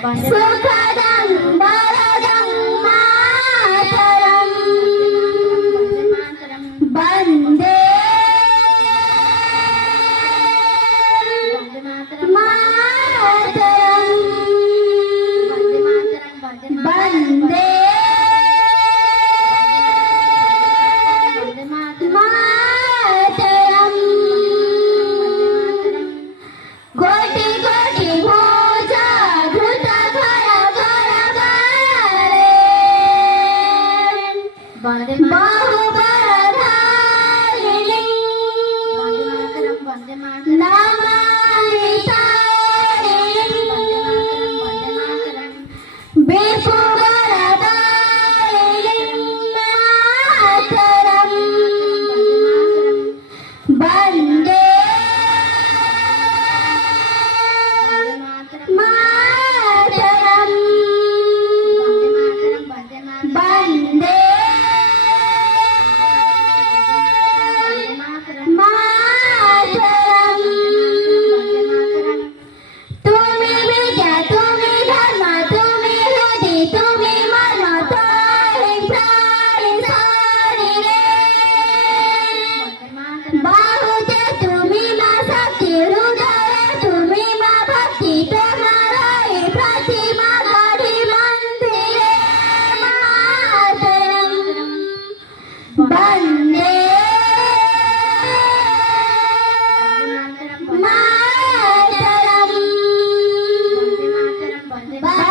सुखदं वरदं मातरम् वन्दे मातरम् वन्दे मातरम् कोटि कोटि पूजा धृत घर घर बारे बाहुबलधारिणी नमामि तारिणी विपुलधारिणी मातरम् वन्दे मातरम् वन्दे मातरम् तुम्ही विद्या तुम्ही धर्म तुम्ही हृदय तुम्ही मन तोही प्राणी सारी रे बाहुते तुम्ही मा शक्ती हृदय तुम्ही मा भक्ती तुम्हारी प्रतिमा घडी मंदिरे मातरम् वन्दे मातरम् वन्दे